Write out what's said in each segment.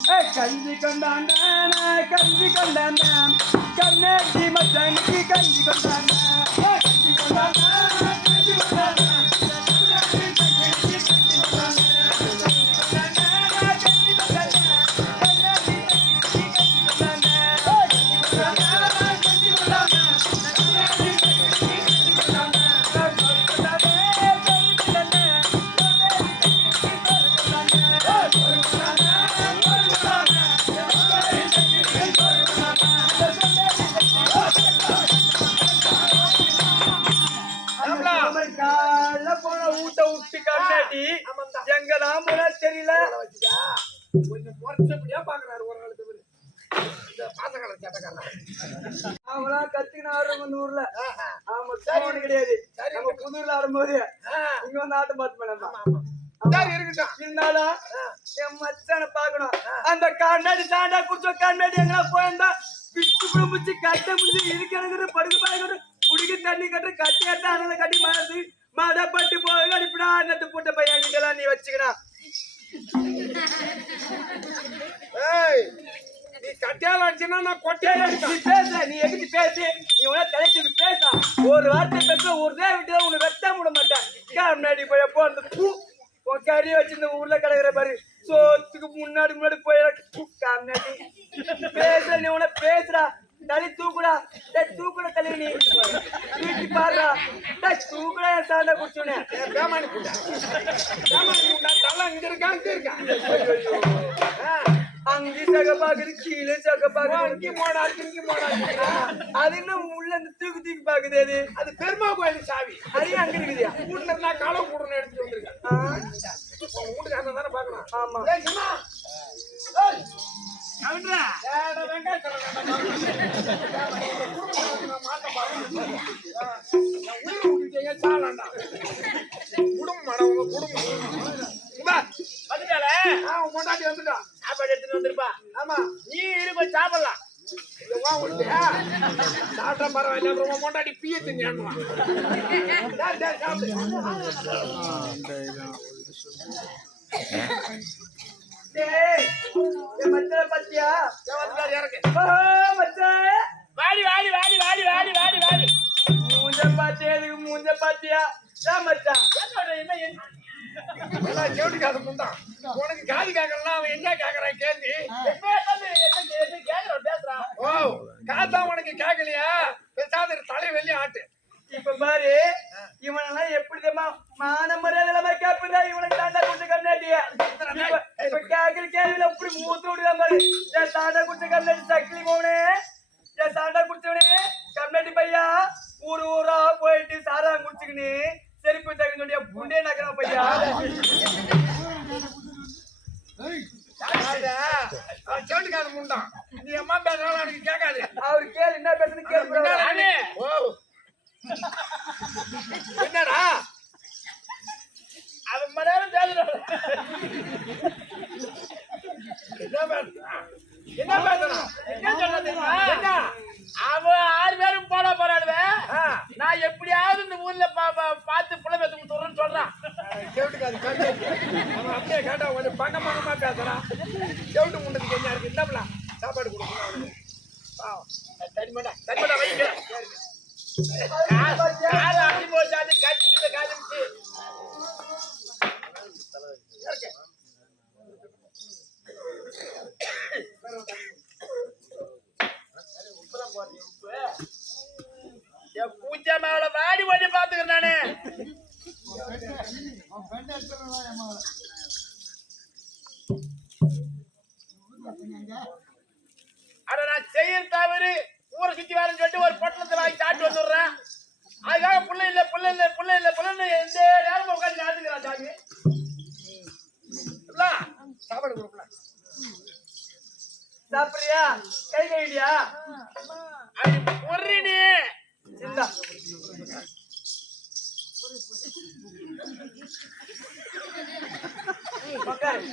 கஞ்சி கொண்டாண்ட கஞ்சி கொண்டாண்ட கண்ணேட்டி மச்சானுக்கு கஞ்சி கொண்டாண்ட கஞ்சி கொண்டாண்ட கஞ்சி கொண்டாண்ட கண்ணாடி எங்கதான் போனா தெரியல. கொஞ்சம் முறைச்சபடியா பாக்குறாரு ஒரு ஆமா சரி கிடையாது. நம்ம புதூர்ல ஆடும்போது இங்க வந்து ஆட்டம் பார்த்து பண்ணலாம் இருந்தாலும் என் மச்சான பாக்கணும் அந்த கண்ணாடி தாண்டா குடிச்ச கண்ணாடி எங்கன்னா போயிருந்தா? பிச்சு குடும்பிச்சு கட்ட முடிச்சு இருக்கிறது படுக்க பாய்க்கணும் குடிக்க தண்ணி கட்டு கட்டி கட்ட கட்டி மாறது மடப்பட்டு நட்டு போட்ட பையன் நீ வச்சுக்கணும் ஏய் நீ கட்டையால அடிச்சுன்னா நான் கொட்டையால நீ பேச நீ எதுக்கு பேசு? நீ உன தலைச்சுக்கு பேச. ஒரு வார்த்தை பேச ஒரு தான் விட்டு உன்னை வெட்ட விட மாட்டேன். முன்னாடி போய் எப்போ அந்த பூ உன் கறி வச்சிருந்த ஊர்ல கிடக்குற பாரு. சோத்துக்கு முன்னாடி முன்னாடி போய் முன்னாடி பேச நீ உன பேசுறா தலை தூக்குடா தூக்குடா தலை நீ. தூக்கி டேய் தூக்குடா என் சாண்டா குடிச்சுனே பேமானி புண்டா பேமானி புண்டா தலை இங்க இருக்கா இங்க இருக்கா? அங்கே சக பாக்குது கீழே சக பாக்குது அங்கி மோடா இங்கி மோடா அது என்ன உள்ள இந்த தூக்கி தூக்கி பாக்குது அது? அது பெருமா கோயில் சாவி. அது அங்க இருக்குதுயா வீட்டுல இருந்தா காலம் கூடன்னு எடுத்துட்டு வந்திருக்கேன் வீட்டுக்காரன் தானே பாக்கணும் ஆமா. குடும்பம் குடும்பம் இந்தா, வந்துட்டாளே ஆ, உன் பொண்டாட்டி வந்துட்டா. சாப்பாடு எடுத்துட்டு வந்திருப்பா. ஆமா நீ இருப்ப சாப்பிடலாம். சாப்பிட்டா பரவாயில்ல உன் பொண்டாட்டி பிய டேய், சாப்பிடு. மச்சான பாத்தியா? மச்சான். வாடி வாடி வாடி வாடி வாடி வாடி வாடி. மூஞ்ச பாத்தியா இதுக்கு மூஞ்ச பாத்தியா? மச்சான். என்னோட என்ன என்ன எல்லாம் கேட்டு காது முண்டான் உனக்கு காது கேட்கலாம் அவன் என்ன கேட்கறான் கேள்வி? கேக்குற ஓ காத்தா உனக்கு கேட்கலையா பேசாத தலை வெள்ளி ஆட்டு. இப்ப பாரு இவனெல்லாம் எப்படி தெரியுமா மான மரியாதை இல்லாம கேப்பதா இவனுக்கு தாண்டா குடிச்ச கண்ணாடியா. கேக்குற கேள்வியில அப்படி மூத்து விடுதான் பாரு என் தாண்டா குடிச்ச கண்ணாடி சக்கிலி போனே என் தாண்டா குடிச்சவனே கண்ணாடி பையா ஊரு ஊரா போயிட்டு சாரா குடிச்சுக்கின்னு செருப்பு தகுந்த புண்டே நகரம் பையா கேட்டு காது முண்டான் நீ அம்மா பேசுறாலும் எனக்கு கேட்காது அவரு கேளு என்ன பேசுன்னு கேள்வி நானே ஓ என்னடா அவன் மணி நேரம் பேசுறான் என்ன பேசுறான் என்ன பேசுறான் என்ன சொன்ன தெரியுமா என்ன? அவன் ஆறு பேரும் போட போறாளுவ. நான் எப்படியாவது இந்த ஊர்ல பார்த்து புள்ள பேத்து கொடுத்துறேன்னு சொல்றான். கேட்டு காது கண்ணாடி அவன் அப்படியே கேட்டா கொஞ்சம் பங்க பங்கமா பேசுறான் செவிட்டு முண்டதுக்கு என்ன இருக்கு? இந்தாப்ல சாப்பாடு கொடுக்கணும். தனிமடா தனிமடா வைக்க என் பூஜை மேல வாடி வாடி பாத்துக்கிறேன் நானு அட நான் செய்யற தவறு ஊரை சுத்தி வரேன்னு சொல்லிட்டு ஒரு பொட்டலத்தை வாங்கி சாப்பிட்டு வந்துடுறேன். உட்காரு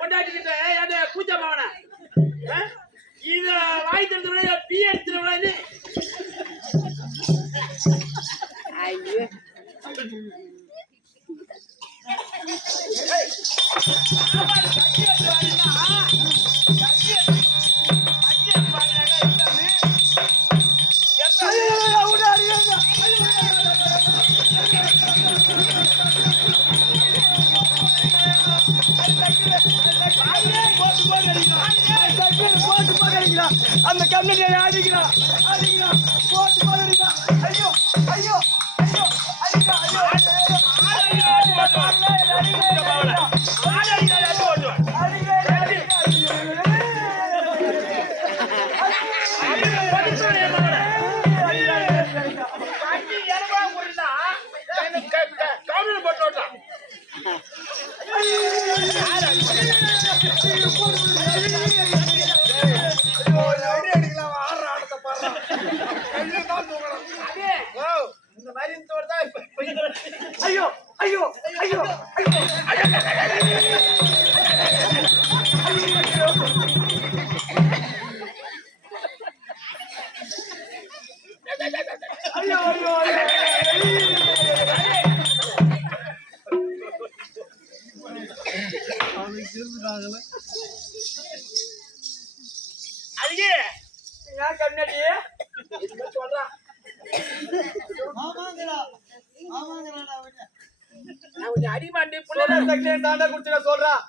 பொண்டாட்டி கிட்ட என்ன பூஜை மாவன இத வாங்கி தந்து விட பி எடுத்து விட ஐயோ அடிக்கிறான் அடிக்கிறான் போட்டு போட்டு ஐயோ. ஐயோ ஐயோ ஐயோ ஐயோ. ஐயோ ஐயோ அதுக்கு ஏன் கண்ணாடி இதுக்கு சொல்றான். நான் கொஞ்சம் அடிமாண்டி சொல்ற புள்ள சக்தியை தாண்டா குடிச்சு சொல்றான்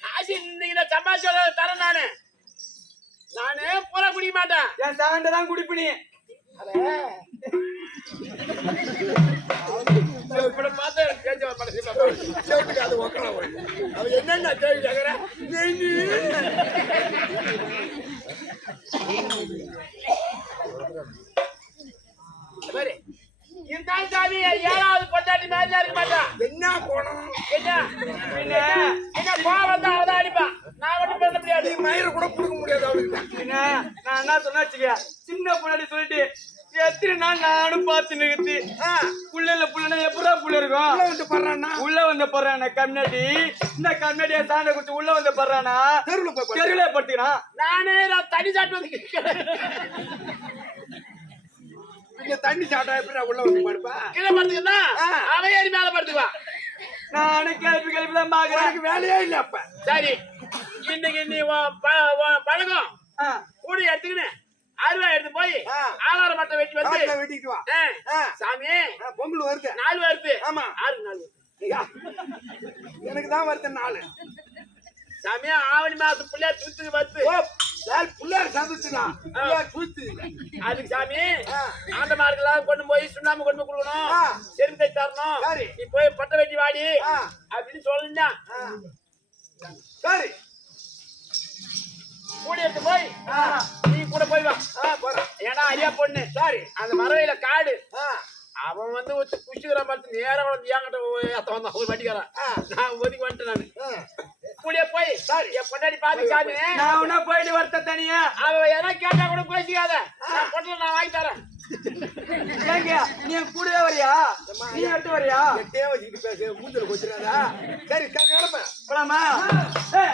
காசு இன்னைக்கு நான் சம்பாதிச்சு தரேன் நானு. நானு பூரா குடிக்க மாட்டேன். என் சாண்டை தான் குடிப்பு நீ. இப்படி பார்த்தா எனக்கு பேச்சு வர மாட்டேங்குது. சேட்டுக்கு அது உக்கார அவன் என்னென்ன கேள்வி சாமி ஏழாவது பொண்டாட்டி மாதிரி தான் இருக்க மாட்டான் என்ன கோணம்? என்ன? பின்ன? என்ன கோவம் வந்தா அவதான் அடிப்பான் நான் மட்டும் பண்ண முடியாது. மயிரை கூட கொடுக்க முடியாது அவளுக்கு பின்ன நான் என்ன சொன்னா வச்சுக்க. சின்ன பொண்ணாடி சொல்லிட்டு எத்தனை நாள் நானும் பார்த்து நிறுத்தி புள்ள இல்ல புள்ளனா எப்படா புள்ள இருக்கும்? உள்ள வந்து பாடுறான்னா? உள்ள வந்து கம்னாடி இந்த கம்னாடியா சாண்டை குடிச்சு உள்ள வந்து போறானா தெருவுல. தெருவில படுத்துக்கிறான் நானே நான் தனி சாட்டு வந்து. இங்க தண்ணி சாட்டா எப்படி உள்ள வந்து படுப்பா? கீழே படுத்துக்கினா அவன் ஏறி மேல படுத்துக்குவான் நானும் கிளப்பி கிளப்பி தான் பாக்குறேன் வேலையே இல்ல அப்ப. சரி. இன்னைக்கு நீ உன் ப- உன் பழக்கம். ஆ, கூடி எடுத்துக்கினு அருவா எடுத்து போய். ஆதார மட்டை வெட்டி வந்து வெட்டிட்டு வா. சாமி. பொங்கல் வருது. நாலு வருது. ஆமா. ஆறு நாலு வருது. எனக்கு தான் வருது நாலு. சாமி ஆவணி மாசம் பிள்ளையார் சுத்துக்கு வந்து ஓ. யார் பிள்ளையார் சந்திச்சுனா பிள்ளையார் அதுக்கு சாமி ஆ. ஆண்டமாருக்கெல்லாம் கொண்டு போய் சுண்ணாம்பு கொண்டு போய் கொடுக்கணும். தைச்சு தரணும். சரி. நீ போய் பட்டை வெட்டி வாடி. அப்படின்னு சொல்லுங்க ஆ. சரி. கூடி எடுத்து போய். நீ கூட போய் வா. ஏன்னா ஐயா பொண்ணு. சரி. அந்த மரவையில காடு. அவன் வந்து வச்சு குஷிக்கிறான் பார்த்து நேரா வந்து என்கிட்ட ஏத்த வந்தான்? ஒரு வண்டிக்காரன். நான் ஒதுக்கி வந்துட்டேன் நானு ஆ. கூடிய போய் சரி. என் பொண்டாடி பாத்து சாமி. நான் உன்ன போயிட்டு வரத்த தனியா? அவ எதனா கேட்டா கூட பேசிக்காத. நான் பொட்டல நான் வாங்கி தரேன். நீ கூடவே வரியா? நீ எடுத்து வரியா? எட்டே வச்சுக்கிட்டு பேச மூஞ்சில கொத்துறாதா சரி கிளம்ப. போலாமா ஏய்,